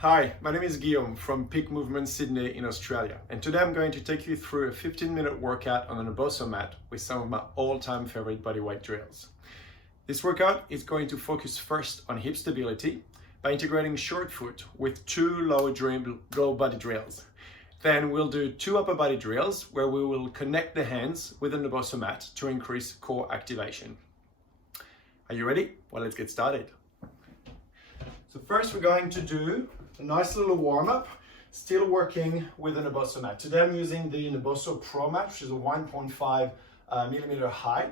Hi, my name is Guillaume from Peak Movement Sydney in Australia, and today I'm going to take you through a 15-minute workout on a Naboso mat with some of my all-time favorite bodyweight drills. This workout is going to focus first on hip stability by integrating short foot with two lower body drills. Then we'll do two upper body drills where we will connect the hands with the Naboso mat to increase core activation. Are you ready? Well, let's get started. So first we're going to do a nice little warm-up, still working with a Naboso mat. Today I'm using the Naboso Pro mat, which is a 1.5 millimeter high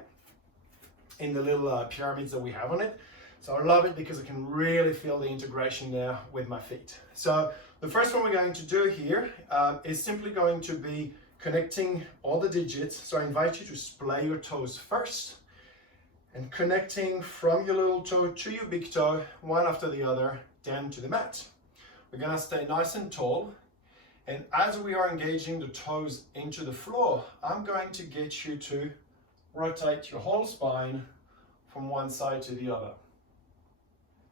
in the little pyramids that we have on it. So I love it because I can really feel the integration there with my feet. So the first one we're going to do here is simply going to be connecting all the digits. So I invite you to splay your toes first and connecting from your little toe to your big toe, one after the other, down to the mat. We're gonna stay nice and tall. And as we are engaging the toes into the floor, I'm going to get you to rotate your whole spine from one side to the other.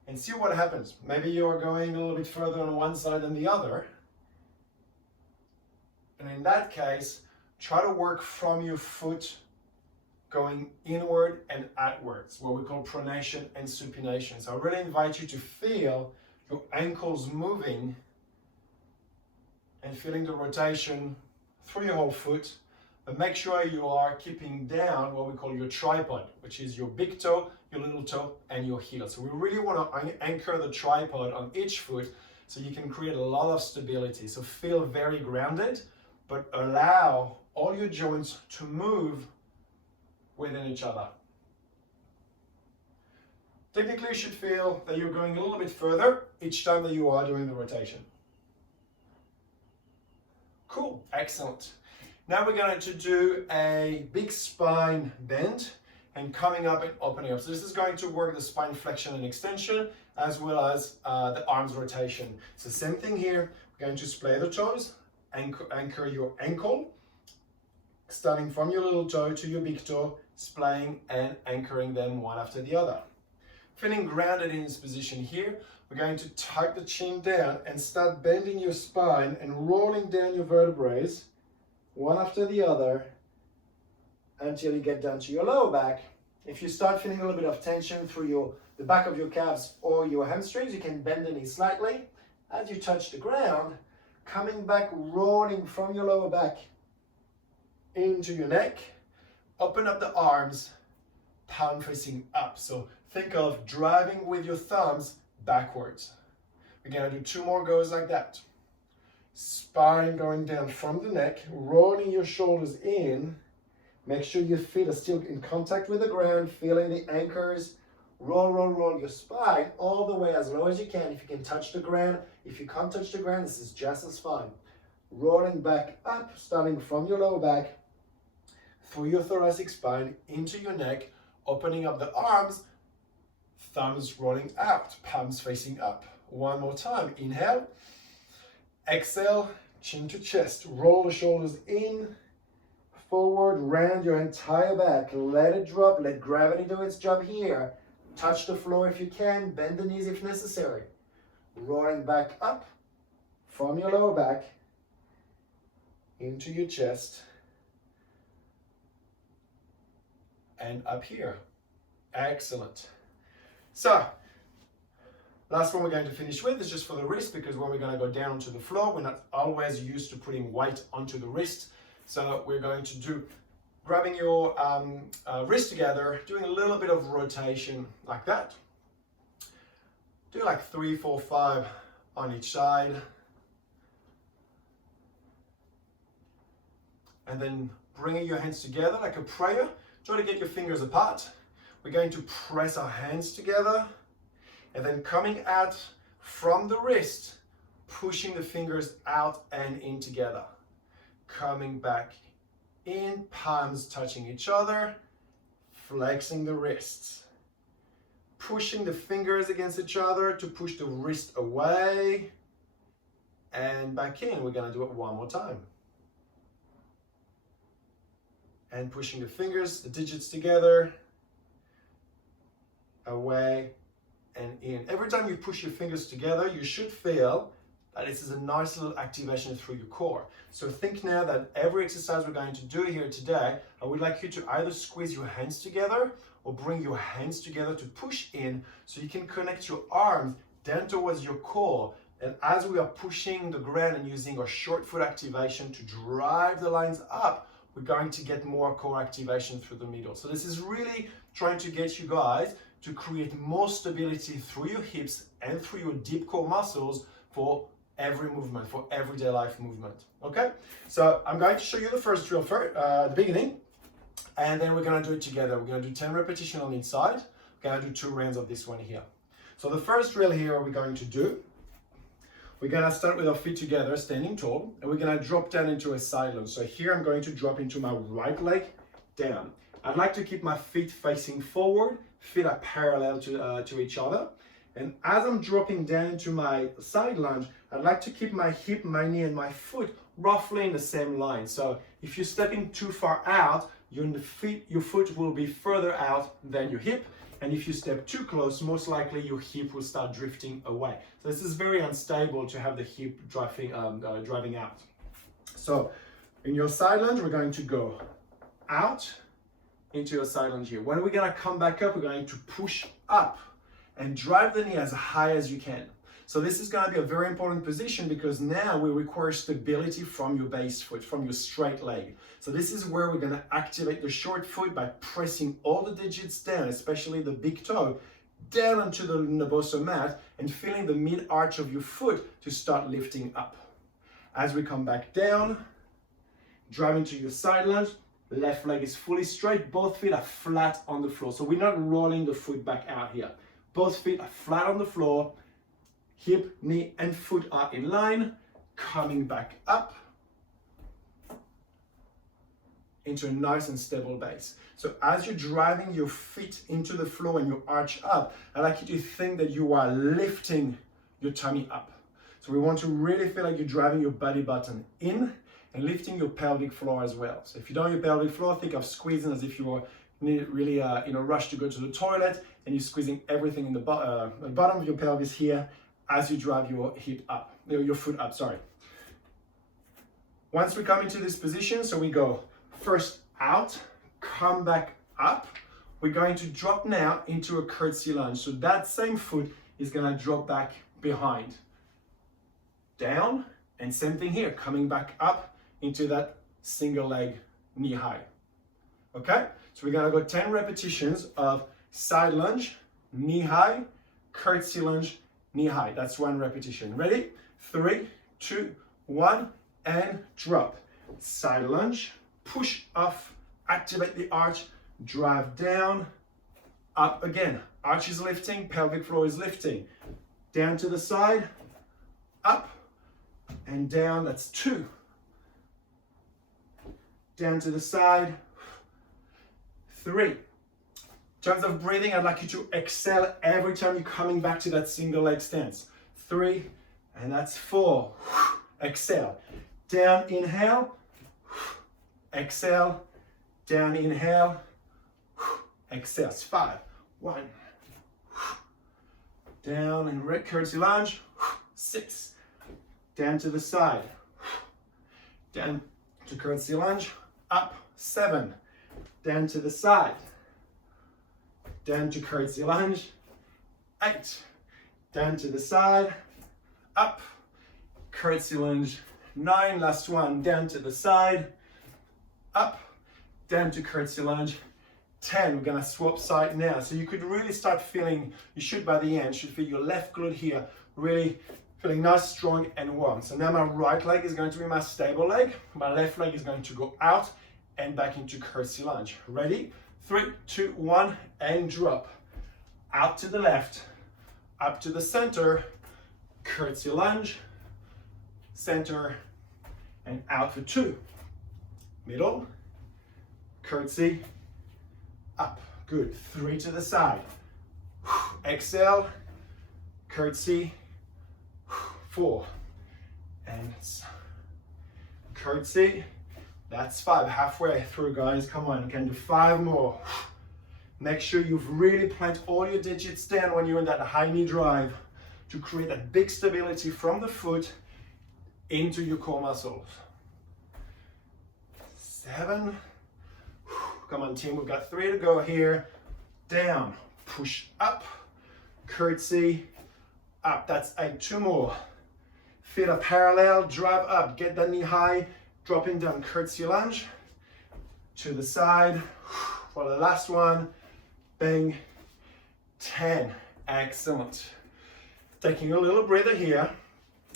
And see what happens. Maybe you're going a little bit further on one side than the other. And in that case, try to work from your foot going inward and outwards, what we call pronation and supination. So I really invite you to feel your ankles moving and feeling the rotation through your whole foot, but make sure you are keeping down what we call your tripod, which is your big toe, your little toe, and your heel. So we really want to anchor the tripod on each foot so you can create a lot of stability. So feel very grounded, but allow all your joints to move within each other. Technically, you should feel that you're going a little bit further each time that you are doing the rotation. Cool, excellent. Now we're going to do a big spine bend and coming up and opening up. So this is going to work the spine flexion and extension as well as the arms rotation. So same thing here, we're going to splay the toes, anchor your ankle, starting from your little toe to your big toe, splaying and anchoring them one after the other. Feeling grounded in this position here, we're going to tuck the chin down and start bending your spine and rolling down your vertebrae one after the other until you get down to your lower back. If you start feeling a little bit of tension through the back of your calves or your hamstrings, you can bend the knees slightly. As you touch the ground, coming back, rolling from your lower back into your neck, open up the arms, palm facing up. So think of driving with your thumbs backwards. We're gonna do two more goes like that. Spine going down from the neck, rolling your shoulders in. Make sure your feet are still in contact with the ground, feeling the anchors. Roll, roll, roll your spine all the way as low as you can. If you can touch the ground, if you can't touch the ground, this is just as fine. Rolling back up, starting from your lower back, through your thoracic spine, into your neck, opening up the arms, thumbs rolling out, palms facing up. One more time, inhale, exhale, chin to chest, roll the shoulders in, forward, round your entire back, let it drop, let gravity do its job here. Touch the floor if you can, bend the knees if necessary. Rolling back up from your lower back into your chest and up here. Excellent. So, last one we're going to finish with is just for the wrist, because when we're going to go down onto the floor, we're not always used to putting weight onto the wrist. So we're going to do grabbing your wrist together, doing a little bit of rotation like that. Do like 3, 4, 5 on each side. And then bringing your hands together like a prayer. Try to get your fingers apart. We're going to press our hands together and then coming out from the wrist, pushing the fingers out and in together. Coming back in, palms touching each other, flexing the wrists. Pushing the fingers against each other to push the wrist away and back in. We're going to do it one more time. And pushing the fingers, the digits together, away and in. Every time you push your fingers together, you should feel that this is a nice little activation through your core. So think now that every exercise we're going to do here today, I would like you to either squeeze your hands together or bring your hands together to push in so you can connect your arms down towards your core. And as we are pushing the ground and using our short foot activation to drive the lines up, we're going to get more core activation through the middle. So this is really trying to get you guys to create more stability through your hips and through your deep core muscles for every movement, for everyday life movement. Okay, so I'm going to show you the first drill first, the beginning, and then we're going to do it together. We're going to do 10 repetitions on each side. We're going to do 2 rounds of this one here. So the first drill here we're going to do, we're going to start with our feet together, standing tall, and we're going to drop down into a side lunge. So here I'm going to drop into my right leg down. I'd like to keep my feet facing forward, feet are parallel to each other. And as I'm dropping down into my side lunge, I'd like to keep my hip, my knee, and my foot roughly in the same line. So if you're stepping too far out, your foot will be further out than your hip. And if you step too close, most likely your hip will start drifting away. So this is very unstable to have the hip driving out. So in your side lunge, we're going to go out into your side lunge here. When we're going to come back up, we're going to push up and drive the knee as high as you can. So this is going to be a very important position because now we require stability from your base foot, from your straight leg. So this is where we're going to activate the short foot by pressing all the digits down, especially the big toe, down onto the Naboso mat and feeling the mid arch of your foot to start lifting up. As we come back down, drive into your side lunge, left leg is fully straight, both feet are flat on the floor. So we're not rolling the foot back out here. Both feet are flat on the floor, hip, knee, and foot are in line, coming back up into a nice and stable base. So as you're driving your feet into the floor and your arch up, I'd like you to think that you are lifting your tummy up. So we want to really feel like you're driving your belly button in and lifting your pelvic floor as well. So if you don't have your pelvic floor, think of squeezing as if you were really in a rush to go to the toilet, and you're squeezing everything in the bottom of your pelvis here as you drive your hip up, your foot up, sorry. Once we come into this position, so we go first out, come back up, we're going to drop now into a curtsy lunge. So that same foot is gonna drop back behind, down, and same thing here, coming back up into that single leg knee high. Okay, so we're gonna go 10 repetitions of side lunge, knee high, curtsy lunge, knee high. That's 1 repetition. Ready? 3, 2, 1, and drop. Side lunge, push off, activate the arch, drive down, up again. Arch is lifting, pelvic floor is lifting. Down to the side, up, and down. That's 2. Down to the side, 3. In terms of breathing, I'd like you to exhale every time you're coming back to that single leg stance. 3, and that's 4. Exhale. Down, inhale. Exhale. Down, inhale. Exhale. 5. 1. Down and curtsy lunge. 6. Down to the side. Down to curtsy lunge. Up. 7. Down to the side. Down to curtsy lunge, 8, down to the side, up, curtsy lunge, 9, last one, down to the side, up, down to curtsy lunge, 10, we're gonna swap side now. So you could really start feeling, you should by the end, should feel your left glute here, really feeling nice, strong, and warm. So now my right leg is going to be my stable leg, my left leg is going to go out and back into curtsy lunge. Ready? 3, 2, 1, and drop. Out to the left, up to the center, curtsy lunge, center, and out for 2. Middle, curtsy, up. Good. 3 to the side. Exhale, curtsy, 4. And curtsy. That's 5, halfway through, guys. Come on, you can do 5 more. Make sure you've really planted all your digits down when you're in that high knee drive to create that big stability from the foot into your core muscles. 7. Come on, team, we've got 3 to go here. Down, push up, curtsy, up. That's 8. 2 more. Feet are parallel, drive up, get that knee high, dropping down, curtsy lunge. To the side, for the last one, bang, 10. Excellent. Taking a little breather here.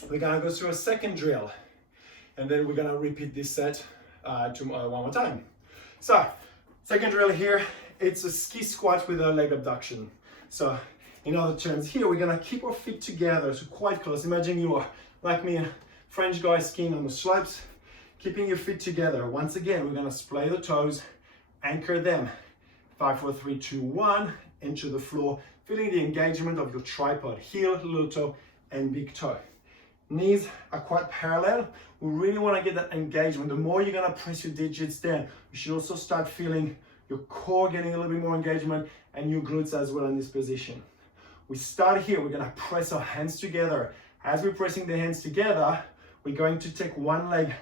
We're gonna go through a second drill, and then we're gonna repeat this set one more time. So, second drill here, it's a ski squat with a leg abduction. So, in other terms, here we're gonna keep our feet together, so quite close. Imagine you are, like me, a French guy skiing on the slopes, keeping your feet together. Once again, we're gonna splay the toes, anchor them. 5, 4, 3, 2, 1, into the floor, feeling the engagement of your tripod, heel, little toe, and big toe. Knees are quite parallel. We really want to get that engagement. The more you're going to press your digits down, you should also start feeling your core getting a little bit more engagement and your glutes as well in this position. We start here. We're going to press our hands together. As we're pressing the hands together, we're going to take one leg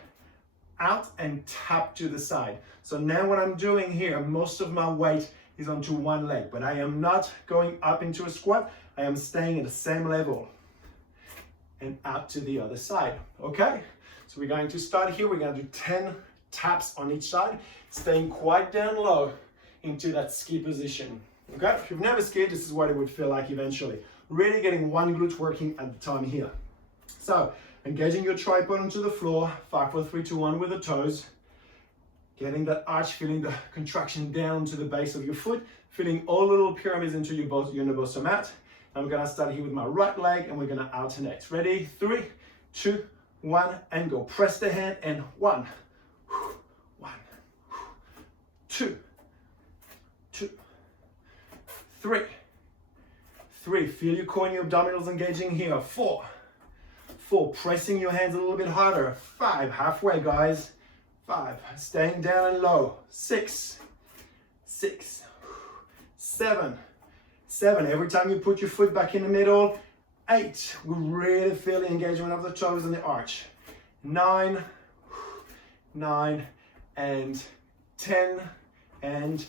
out and tap to the side. So now what I'm doing here, most of my weight is onto one leg, but I am not going up into a squat. I am staying at the same level. And out to the other side, okay? So we're going to start here. We're going to do 10 taps on each side, staying quite down low into that ski position, okay? If you've never skied, this is what it would feel like eventually. Really getting one glute working at the time here. So, engaging your tripod onto the floor, 5, 4, 3, 2, 1 with the toes, getting that arch, feeling the contraction down to the base of your foot, feeling all little pyramids into your Naboso mat. I'm gonna start here with my right leg and we're gonna alternate. Ready? 3, 2, 1, and go. Press the hand and 1, 1, 2, 2, 3, 3. Feel your core and your abdominals engaging here. 4, 4. Pressing your hands a little bit harder. 5, halfway guys. 5, staying down and low. 6, 6, 7, 7, every time you put your foot back in the middle. 8, we really feel the engagement of the toes and the arch. 9, 9, and 10, and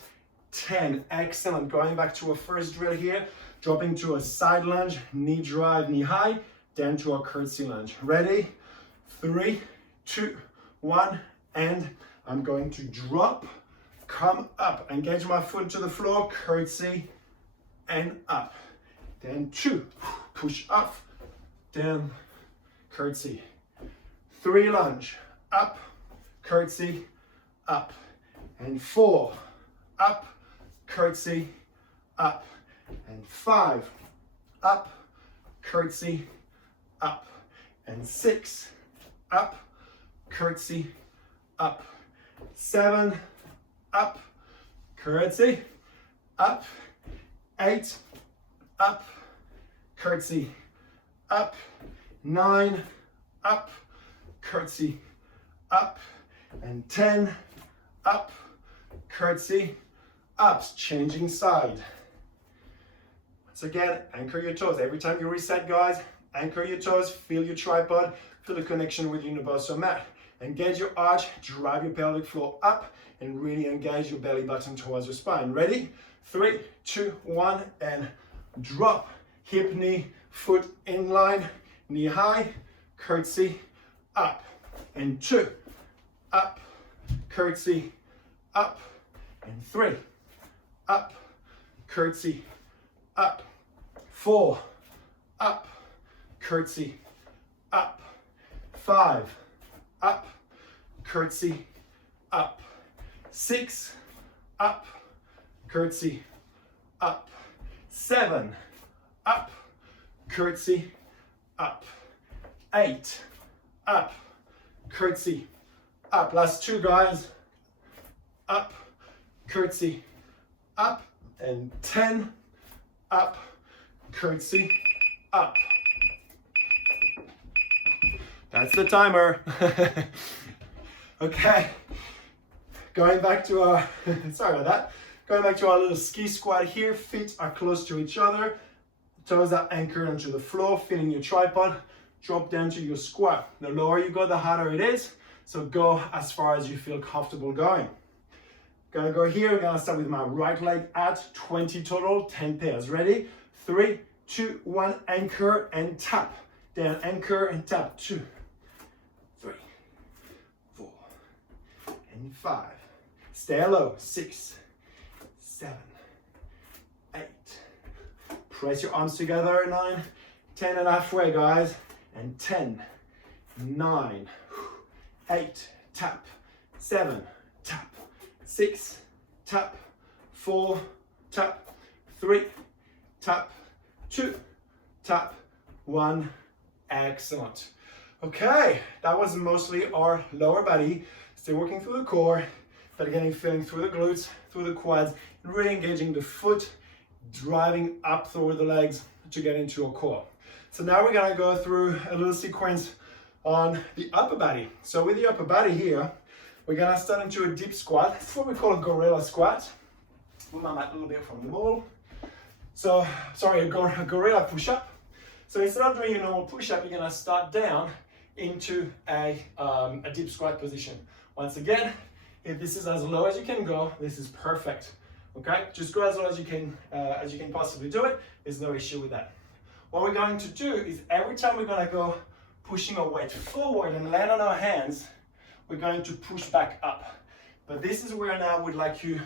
10. Excellent. Going back to our first drill here, dropping to a side lunge, knee drive, knee high, down to our curtsy lunge. Ready? 3, 2, 1, and I'm going to drop, come up, engage my foot to the floor, curtsy, and up. Then 2, push up, down, curtsy. 3, lunge, up, curtsy, up. And 4, up, curtsy, up. And 5, up, curtsy, up. And 6, up, curtsy, up. 7, up, curtsy, up. 8, up, curtsy, up. 9, up, curtsy, up. And 10, up, curtsy, up. Changing side. Once again, anchor your toes. Every time you reset, guys, anchor your toes, feel your tripod, feel the connection with your Naboso mat. Engage your arch, drive your pelvic floor up, and really engage your belly button towards your spine. Ready? 3, 2, 1, and drop. Hip, knee, foot in line, knee high, curtsy, up. And 2, up, curtsy, up. And 3, up, curtsy, up. 4, up, curtsy, up. 5, up, curtsy, up. 6, up, curtsy, up. 7, up, curtsy, up. 8, up, curtsy, up. Last 2, guys. Up, curtsy, up. And 10, up, curtsy, up. That's the timer. Okay, going back to our, sorry about that. Going back to our little ski squat here. Feet are close to each other. Toes are anchored onto the floor, feeling your tripod. drop down to your squat. The lower you go, the harder it is. So go as far as you feel comfortable going. Gonna go here, we're gonna start with my right leg at 20 total, 10 pairs. Ready? 3, 2, 1, anchor and tap. Down, anchor and tap. 2, 3, 4, and 5. Stay low. 6, 7, 8. Press your arms together. 9, 10 and halfway, guys. And 10, 9, 8, tap. 7, tap. 6, tap. 4, tap. 3, tap. 2, tap. 1. Excellent. Okay, that was mostly our lower body. Still working through the core, but again, feeling through the glutes, through the quads, and really engaging the foot, driving up through the legs to get into your core. So now we're gonna go through a little sequence on the upper body. So with the upper body here, we're gonna start into a deep squat. It's what we call a gorilla squat. Move my mat a little bit from the wall. So, sorry, a gorilla push-up. So instead of doing a normal push-up, you're gonna start down into a deep squat position. Once again, if this is as low as you can go, this is perfect. Okay, just go as low as you can possibly do it. There's no issue with that. What we're going to do is every time we're gonna go pushing our weight forward and land on our hands, we're going to push back up. But this is where now we'd like you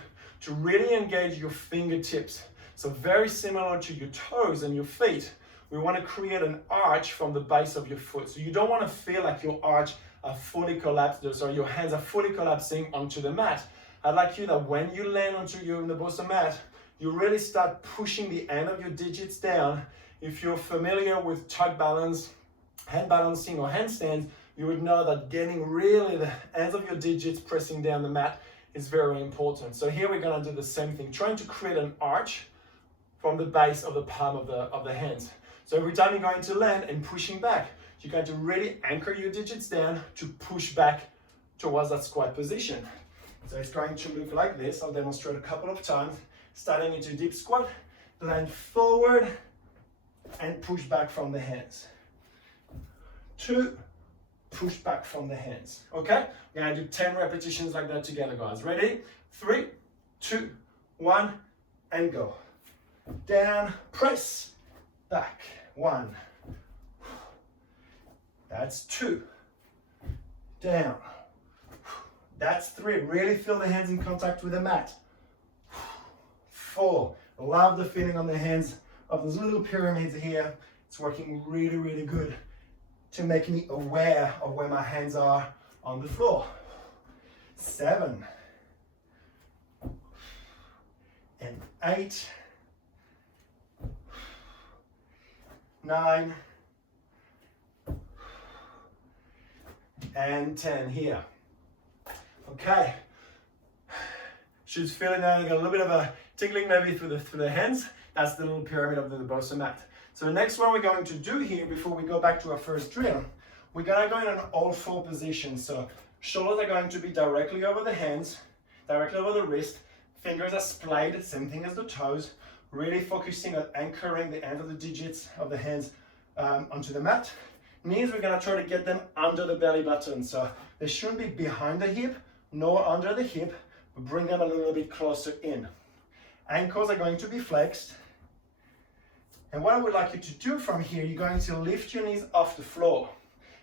to really engage your fingertips. So very similar to your toes and your feet, we want to create an arch from the base of your foot. So you don't want to feel like your arch are fully collapsed, so your hands are fully collapsing onto the mat. I'd like you that when you land onto your Naboso mat, you really start pushing the end of your digits down. If you're familiar with tuck balance, hand balancing or handstands, you would know that getting really the ends of your digits pressing down the mat is very important. So here we're gonna do the same thing, trying to create an arch from the base of the palm of the hands. So every time you're going to land and pushing back, you're going to really anchor your digits down to push back towards that squat position. So it's going to look like this. I'll demonstrate a couple of times. Starting into deep squat, land forward and push back from the hands. 2, push back from the hands. Okay? We're gonna do 10 repetitions like that together, guys. Ready? 3, 2, 1, and go. Down, press, back. 1. That's 2. Down. That's 3. Really feel the hands in contact with the mat. 4. Love the feeling on the hands of those little pyramids here. It's working really, really good to make me aware of where my hands are on the floor. 7. And 8. 9. And 10 here. Okay. She's feeling that I got a little bit of a tickling maybe through the hands. That's the little pyramid of the Naboso mat. So the next one we're going to do here before we go back to our first drill, we're gonna go in an all-4 position. So shoulders are going to be directly over the hands, directly over the wrist, fingers are splayed, same thing as the toes, really focusing on anchoring the end of the digits of the hands onto the mat. Knees, we're gonna try to get them under the belly button. So they shouldn't be behind the hip, nor under the hip, but bring them a little bit closer in. Ankles are going to be flexed. And what I would like you to do from here, you're going to lift your knees off the floor.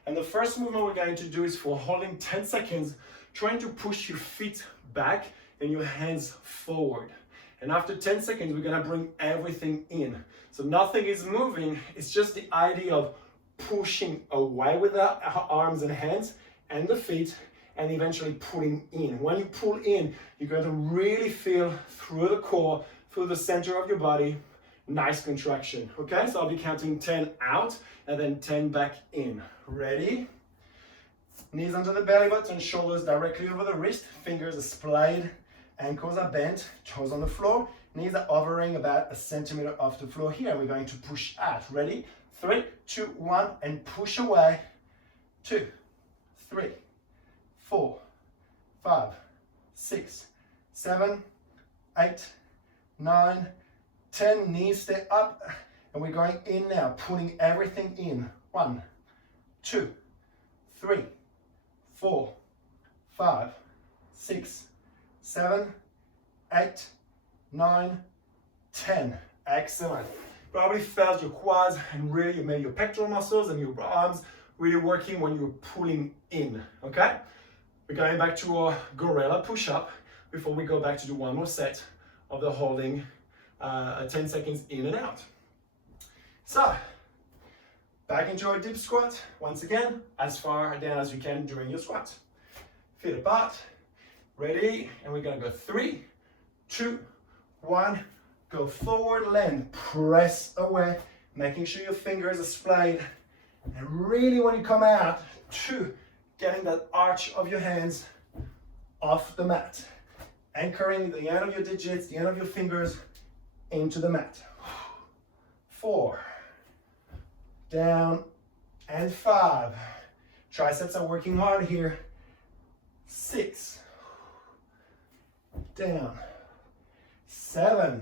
And the first movement we're going to do is for holding 10 seconds, trying to push your feet back and your hands forward. And after 10 seconds, we're gonna bring everything in. So nothing is moving, it's just the idea of pushing away with our arms and hands and the feet, and eventually pulling in. When you pull in, you're going to really feel through the core, through the center of your body, nice contraction, okay? So I'll be counting 10 out and then 10 back in. Ready? Knees under the belly button, shoulders directly over the wrist, fingers are splayed, ankles are bent, toes on the floor, knees are hovering about 1 centimeter off the floor here. We're going to push out. Ready? 3, 2, 1, and push away. 2, 3, 4, 5, 6, 7, 8, 9, 10. Knees stay up, and we're going in now, pulling everything in. 1, 2, 3, 4, 5, 6, 7, 8, 9, 10. Excellent. Probably felt your quads and really maybe your pectoral muscles and your arms really working when you're pulling in, okay? We're going back to our gorilla push-up before we go back to do one more set of the holding 10 seconds in and out. So, back into our deep squat, once again, as far down as you can during your squat. Feet apart, ready, and we're gonna go 3, 2, 1, go forward, land, press away, making sure your fingers are splayed, and really when you come out, 2, getting that arch of your hands off the mat, anchoring the end of your digits, the end of your fingers into the mat. 4, down, and 5. Triceps are working hard here. 6, down, 7,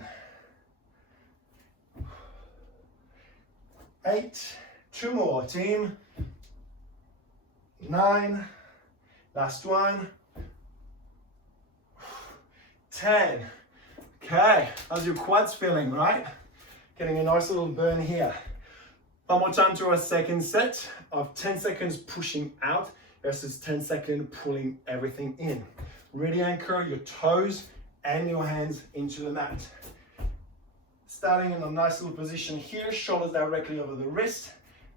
8, 2 more, team. 9, last one. 10. Okay, how's your quads feeling, right? Getting a nice little burn here. One more time to our second set of 10 seconds pushing out versus 10 seconds pulling everything in. Really anchor your toes and your hands into the mat. Starting in a nice little position here, shoulders directly over the wrist,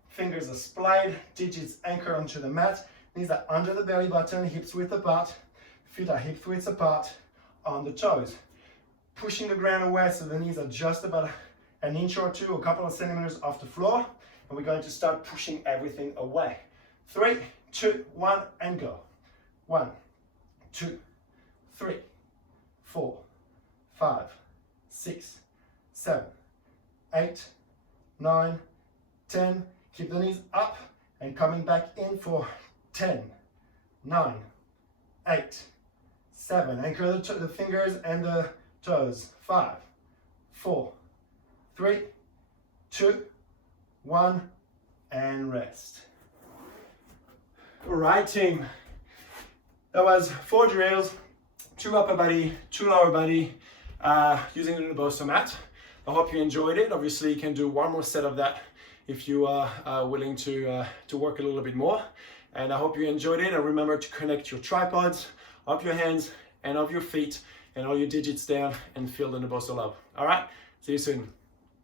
fingers are splayed, digits anchor onto the mat, knees are under the belly button, hips width apart, feet are hip width apart on the toes. Pushing the ground away so the knees are just about an inch or two, a couple of centimeters off the floor, and we're going to start pushing everything away. 3, 2, 1, and go. 1, 2, 3, 4, 5, 6, 7, 8, 9, 10. Keep the knees up and coming back in for 10, 9, 8, 7. Anchor the fingers and the toes. 5, 4, 3, 2, 1, and rest. All right, team. That was 4 drills, 2 upper body, 2 lower body, using the Naboso mat. I hope you enjoyed it. Obviously, you can do one more set of that if you are willing to work a little bit more. And I hope you enjoyed it. And remember to connect your tripods of your hands and of your feet and all your digits down and feel the Naboso love. All right, see you soon.